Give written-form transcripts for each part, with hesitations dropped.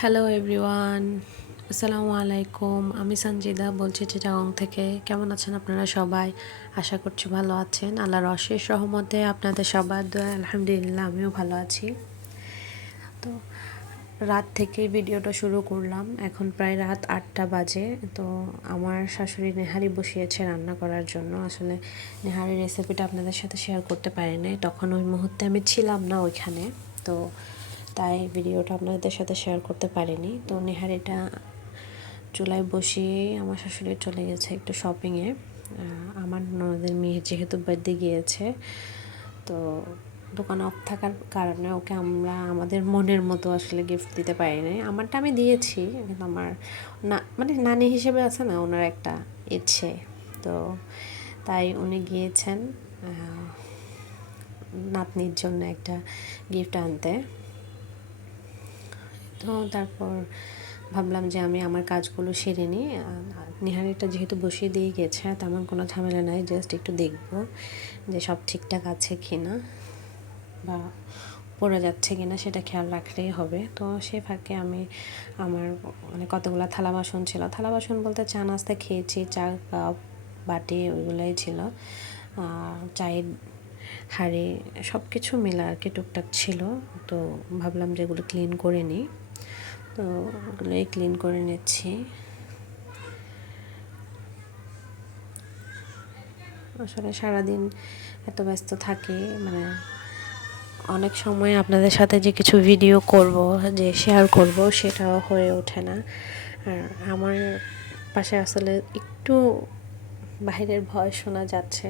Hello everyone, আসসালামু আলাইকুম। আমি সঞ্জিদা বলছি চিটাগং থেকে। কেমন আছেন আপনারা সবাই? আশা করছি ভালো আছেন। আল্লাহর অশেষ রহমতে আপনাদের সবার দোয়া আলহামদুলিল্লাহ আমিও ভালো আছি। তো রাত থেকেই ভিডিওটা শুরু করলাম। এখন প্রায় রাত 8টা বাজে। তো আমার শাশুড়ি নেহারি বসিয়েছে রান্না করার জন্য। আসলে নেহারির রেসিপিটা আপনাদের সাথে শেয়ার করতে পারিনি, তখন ওই মুহূর্তে আমি ছিলাম না ওইখানে। তো তাই ভিডিওটা আপনাদের সাথে শেয়ার করতে পারিনি। তো নেহারিটা চুলায় বসিয়ে আমার শাশুড়ি চলে গেছে একটু শপিংয়ে। আমার ননদের মেয়ে যেহেতু বার্থডে গিয়েছে, তো দোকান অফ থাকার কারণে ওকে আমরা আমাদের মনের মতো আসলে গিফট দিতে পারি নাই। আমারটা আমি দিয়েছি, কিন্তু আমার না মানে নানি হিসেবে আছে না ওনার একটা ইচ্ছে। তো তাই উনি গিয়েছেন নাতনির জন্য একটা গিফট আনতে। তো তারপর ভাবলাম যে আমি আমার কাজগুলো সেরে নিই। নিহারিটা যেহেতু বসিয়ে দিয়ে গেছে, তেমন কোনো ঝামেলা নাই, জাস্ট একটু দেখব যে সব ঠিকঠাক আছে কি না বা পড়ে যাচ্ছে কি না সেটা খেয়াল রাখলেই হবে। তো সে ফাঁকে আমি আমার কতগুলো থালা বাসন ছিল, থালা বাসন বলতে চা নাস্তা খেয়েছি, চা কাপ বাটি ওইগুলোই ছিল, চায়ের হাঁড়ি সব কিছু মিলে আর কি টুকটাক ছিল। তো ভাবলাম যে এগুলো ক্লিন করে নিই। তো ওগুলোই ক্লিন করে নিচ্ছি। আসলে সারাদিন এত ব্যস্ত থাকি, অনেক সময় আপনাদের সাথে যে কিছু ভিডিও করব, যে শেয়ার করব, সেটাও হয়ে ওঠে না। আর আমার পাশে আসলে একটু বাইরের ভয় শোনা যাচ্ছে,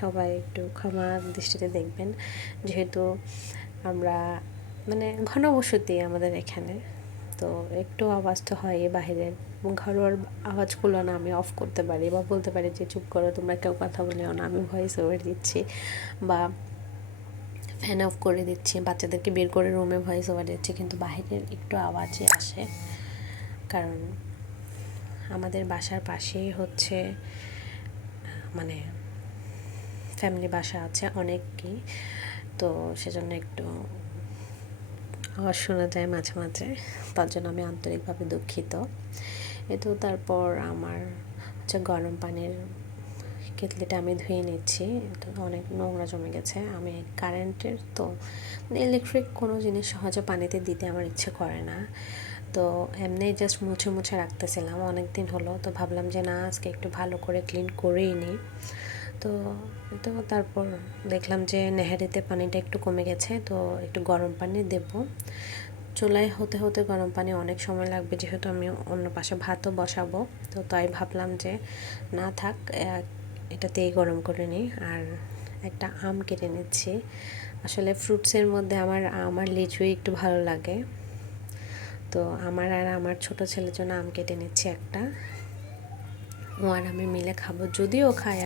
সবাই একটু ক্ষমা দৃষ্টিতে দেখবেন। যেহেতু আমরা ঘনবসতি আমাদের এখানে, তো একটু আওয়াজ তো হয় বাহিরের। ঘরোয়ার আওয়াজগুলো না আমি অফ করতে পারি বা বলতে পারি যে চুপ করো, তোমরা কেউ কথা বলেও না, আমি ভয়েস ওভার দিচ্ছি বা ফ্যান অফ করে দিচ্ছি, বাচ্চাদেরকে বের করে রুমে ভয়েস ওভার দিচ্ছি, কিন্তু বাহিরের একটু আওয়াজই আসে। কারণ আমাদের বাসার পাশেই হচ্ছে ফ্যামিলি বাসা আছে অনেকই, তো সেজন্য একটু আওয়াজ শোনা যায় মাঝে মাঝে। তার জন্য আমি আন্তরিকভাবে দুঃখিত। তো তারপর আমার হচ্ছে গরম পানির কেটলিটা আমি ধুয়ে নিচ্ছি। তো অনেক নোংরা জমে গেছে। আমি কারেন্টের তো ইলেকট্রিক কোনো জিনিস সহজে পানিতে দিতে আমার ইচ্ছে করে না। তো এমনি জাস্ট মুছে মুছে রাখতেছিলাম, অনেক দিন হলো। তো ভাবলাম যে না, আজকে একটু ভালো করে ক্লিন করেই নিই। তো তো তারপর দেখলাম যে নেহারিতে পানিটা একটু কমে গেছে, তো একটু গরম পানি দেব। চুলায় হতে হতে গরম পানি অনেক সময় লাগবে, যেহেতু আমি অন্য পাশে ভাতও বসাবো। তো তাই ভাবলাম যে না থাক, এটাতেই গরম করে নিই। আর একটা আম কেটে নিচ্ছি। আসলে ফ্রুটসের মধ্যে আমার লিচুই একটু ভালো লাগে। তো আমার আর আমার ছোট ছেলের জন্য আম কেটে নিচ্ছি একটা। ও আর আমি মিলে খাবো, যদিও খায়।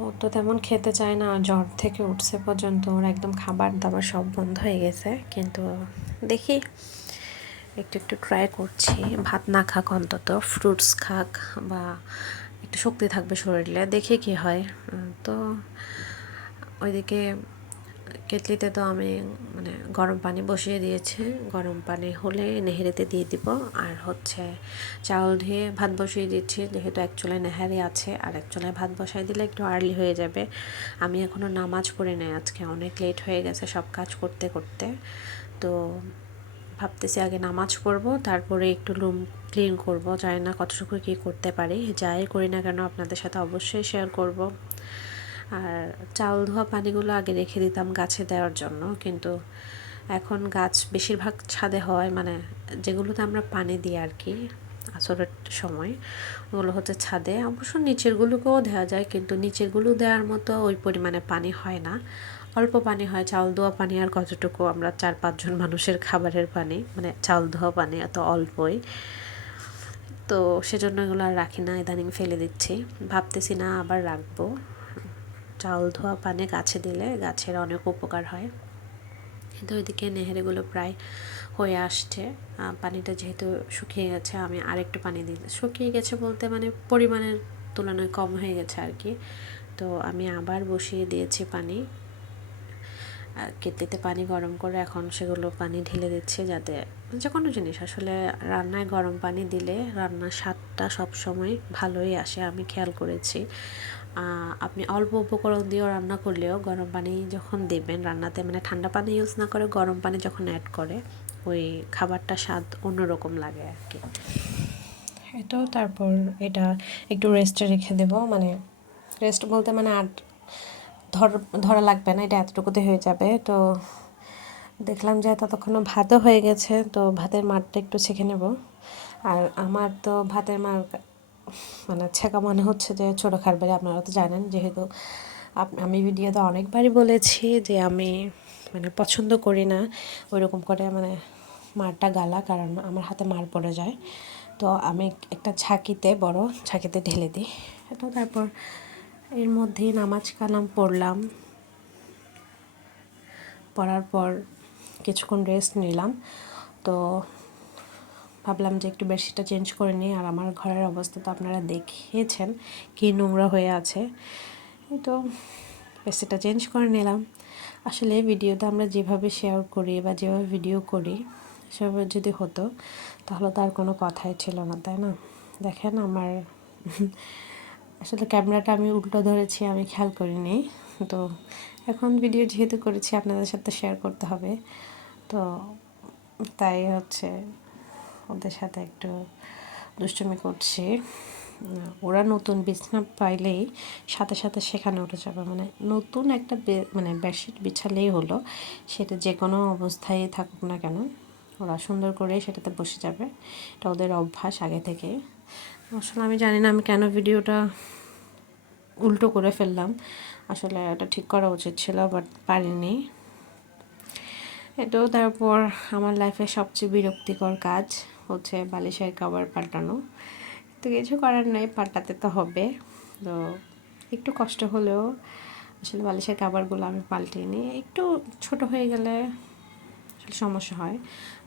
ও তো তেমন খেতে চায় না, জ্বর থেকে উঠছে পর্যন্ত ওর একদম খাবার দাবার সব বন্ধ হয়ে গেছে। কিন্তু দেখি, একটু একটু ট্রাই করছি, ভাত না খাক অন্তত ফ্রুটস খাক বা একটু শক্তি থাকবে শরীরে, দেখি কি হয়। তো ওইদিকে কেটলিতে তো আমি গরম পানি বসিয়ে দিয়েছি। গরম পানি হলে নেহেরিতে দিয়ে দিব। আর হচ্ছে চাউল ধুয়ে ভাত বসিয়ে দিচ্ছি, যেহেতু এক চুলায় নেহারি আছে আর এক চুলায় ভাত বসাই দিলে একটু আর্লি হয়ে যাবে। আমি এখনও নামাজ পড়ি নাই, আজকে অনেক লেট হয়ে গেছে সব কাজ করতে করতে। তো ভাবতেছি আগে নামাজ পড়বো, তারপরে একটু রুম ক্লিন করব। জানি না কতটুকু কী করতে পারি, যাই করি না কেন আপনাদের সাথে অবশ্যই শেয়ার করব। আর চাউল ধোয়া পানিগুলো আগে রেখে দিতাম গাছে দেওয়ার জন্য, কিন্তু এখন গাছ বেশিরভাগ ছাদে হয়, যেগুলোতে আমরা পানি দিই আর কি আসরের সময়, ওগুলো হচ্ছে ছাদে। অবশ্য নিচেরগুলোকেও দেওয়া যায়, কিন্তু নিচেরগুলো দেওয়ার মতো ওই পরিমাণে পানি হয় না, অল্প পানি হয়। চাউল ধোয়া পানি আর কতটুকু, আমরা 4-5 জন মানুষের খাবারের পানি, চাউল ধোয়া পানি এত অল্পই। তো সেজন্য এগুলো আর রাখি না, ইদানিং ফেলে দিচ্ছি। ভাবতেছি না আবার রাখবো। চাউল ধোয়া পানি গাছে দিলে গাছের অনেক উপকার হয়। কিন্তু ওইদিকে নেহেরিগুলো প্রায় হয়ে আসছে। পানিটা যেহেতু শুকিয়ে গেছে, আমি আরেকটু পানি দিই, শুকিয়ে গেছে বলতে পরিমাণের তুলনায় কম হয়ে গেছে আর কি। তো আমি আবার বসিয়ে দিয়েছি পানি। কেটলিতে পানি গরম করে এখন সেগুলো পানি ঢেলে দিচ্ছি, যাতে যে কোনো জিনিস আসলে রান্নায় গরম পানি দিলে রান্নার স্বাদটা সবসময় ভালোই আসে, আমি খেয়াল করেছি। আপনি অল্প উপকরণ দিয়েও রান্না করলেও গরম পানি যখন দেবেন রান্নাতে, মানে ঠান্ডা পানি ইউজ না করে গরম পানি যখন অ্যাড করে ওই খাবারটা স্বাদ অন্যরকম লাগে আর কি। এটাও তারপর এটা একটু রেস্টে রেখে দেব, মানে রেস্ট বলতে মানে আর ধরা লাগবে না, এটা এতটুকুতে হয়ে যাবে। তো দেখলাম যে ততক্ষণে ভাতও হয়ে গেছে, তো ভাতের মারটা একটু ছেঁকে নেব। আর আমার তো ভাতের মার মানে ছেঁকা মনে হচ্ছে যে ছোটো খারবারে, আপনারা তো জানেন, যেহেতু আমি ভিডিওতে অনেকবারই বলেছি যে আমি মানে পছন্দ করি না ওইরকম করে মানে মারটা গালা, কারণ আমার হাতে মার পড়ে যায়। তো আমি একটা বড় ছাঁকিতে ঢেলে দিই। তো তারপর এর মধ্যেই নামাজ কালাম পড়লাম, পড়ার পর কিছুক্ষণ রেস্ট নিলাম। তো ভাবলাম যে একটু বেডশিটটা চেঞ্জ করে নিই। আর আমার ঘরের অবস্থা তো আপনারা দেখেছেন কি নোংরা হয়ে আছে। তো বেডশিটটা চেঞ্জ করে নিলাম। আসলে ভিডিওতে আমরা যেভাবে শেয়ার করি বা যেভাবে ভিডিও করি সেভাবে যদি হতো তাহলে তো আর কোনো কথাই ছিল না, তাই না? দেখেন আমার আসলে ক্যামেরাটা আমি উল্টো ধরেছি, আমি খেয়াল করিনি। তো এখন ভিডিও যেহেতু করেছি আপনাদের সাথে শেয়ার করতে হবে, তো তাই হচ্ছে ওদের সাথে একটু দুষ্টুমি করছি। ওরা নতুন বিছানা পাইলেই সাথে সাথে সেখানে উঠে যাবে, মানে নতুন একটা মানে বেডশিট বিছালেই হলো, সেটা যে কোনো অবস্থায় থাকুক না কেন ওরা সুন্দর করে সেটাতে বসে যাবে। এটা ওদের অভ্যাস আগে থেকে। আসলে আমি জানি না আমি কেন ভিডিওটা উল্টো করে ফেললাম, আসলে এটা ঠিক করা উচিত ছিল, বাট পারিনি। এটাও তারপর আমার লাইফের সবচেয়ে বিরক্তিকর কাজ হচ্ছে বালিশের কভার পাল্টানো। তো কিছু করার নেই, পাল্টাতে তো হবে। তো একটু কষ্ট হলেও আসলে বালিশের কভারগুলো আমি পাল্টে নিই। একটু ছোট হয়ে গেলে আসলে সমস্যা হয়,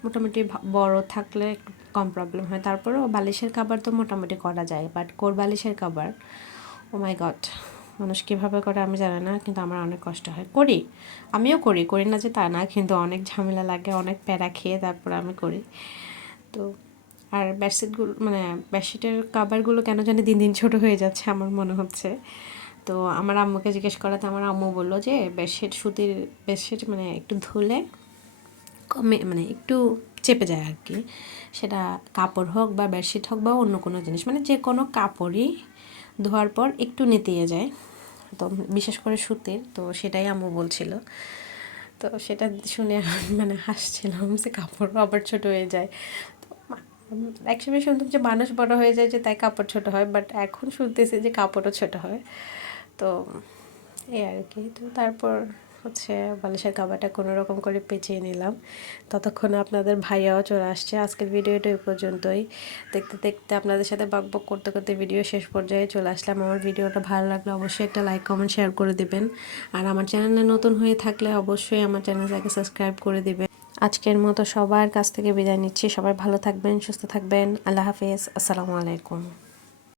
মোটামুটি বড় থাকলে একটু কম প্রবলেম হয়। তারপরেও বালিশের কভার তো মোটামুটি করা যায়, বাট কোর বালিশের কভার, ও মাই গড, মানুষ কীভাবে করে আমি জানি না, কিন্তু আমার অনেক কষ্ট হয়। আমিও করি না যে তা না, কিন্তু অনেক ঝামেলা লাগে, অনেক প্যারা খেয়ে তারপর আমি করি। তো আর বেডশিটগুলো মানে বেডশিটের কাভারগুলো কেন জানি দিন দিন ছোটো হয়ে যাচ্ছে আমার মনে হচ্ছে। তো আমার আম্মুকে জিজ্ঞেস করাতে আমার আম্মু বললো যে সুতির বেডশিট মানে একটু ধুলে কমে, মানে একটু চেপে যায় আর কি, সেটা কাপড় হোক বা বেডশিট হোক বা অন্য কোনো জিনিস, মানে যে কোনো কাপড়ই ধোয়ার পর একটু নেতিয়ে যায়, তো বিশেষ করে সুতির। তো সেটাই আম্মু বলছিল। তো সেটা শুনে মানে হাসছিলাম যে কাপড় আবার ছোটো হয়ে যায়। একসময় শুনতাম যে মানুষ বড় হয়ে যায় যে তাই কাপড় ছোট হয়, বাট এখন শুনতেছি যে কাপড়ও ছোট হয়। তো এই আর কি। তো তারপর হচ্ছে বালিশের কভারটা কোনো রকম করে পেঁচিয়ে নিলাম। ততক্ষণে আপনাদের ভাইয়াও চলে আসছে। আজকের ভিডিওটা এই পর্যন্তই। দেখতে দেখতে আপনাদের সাথে বকবক করতে করতে ভিডিও শেষ পর্যায়ে চলে আসলাম। আমার ভিডিওটা ভালো লাগলে অবশ্যই একটা লাইক কমেন্ট শেয়ার করে দিবেন। আর আমার চ্যানেলে নতুন হয়ে থাকলে অবশ্যই আমার চ্যানেলটাকে সাবস্ক্রাইব করে দিবেন। আজকের মতো সবার কাছ থেকে বিদায় নিচ্ছি। সবাই ভালো থাকবেন, সুস্থ থাকবেন। আল্লাহ হাফেজ, আসসালামু আলাইকুম।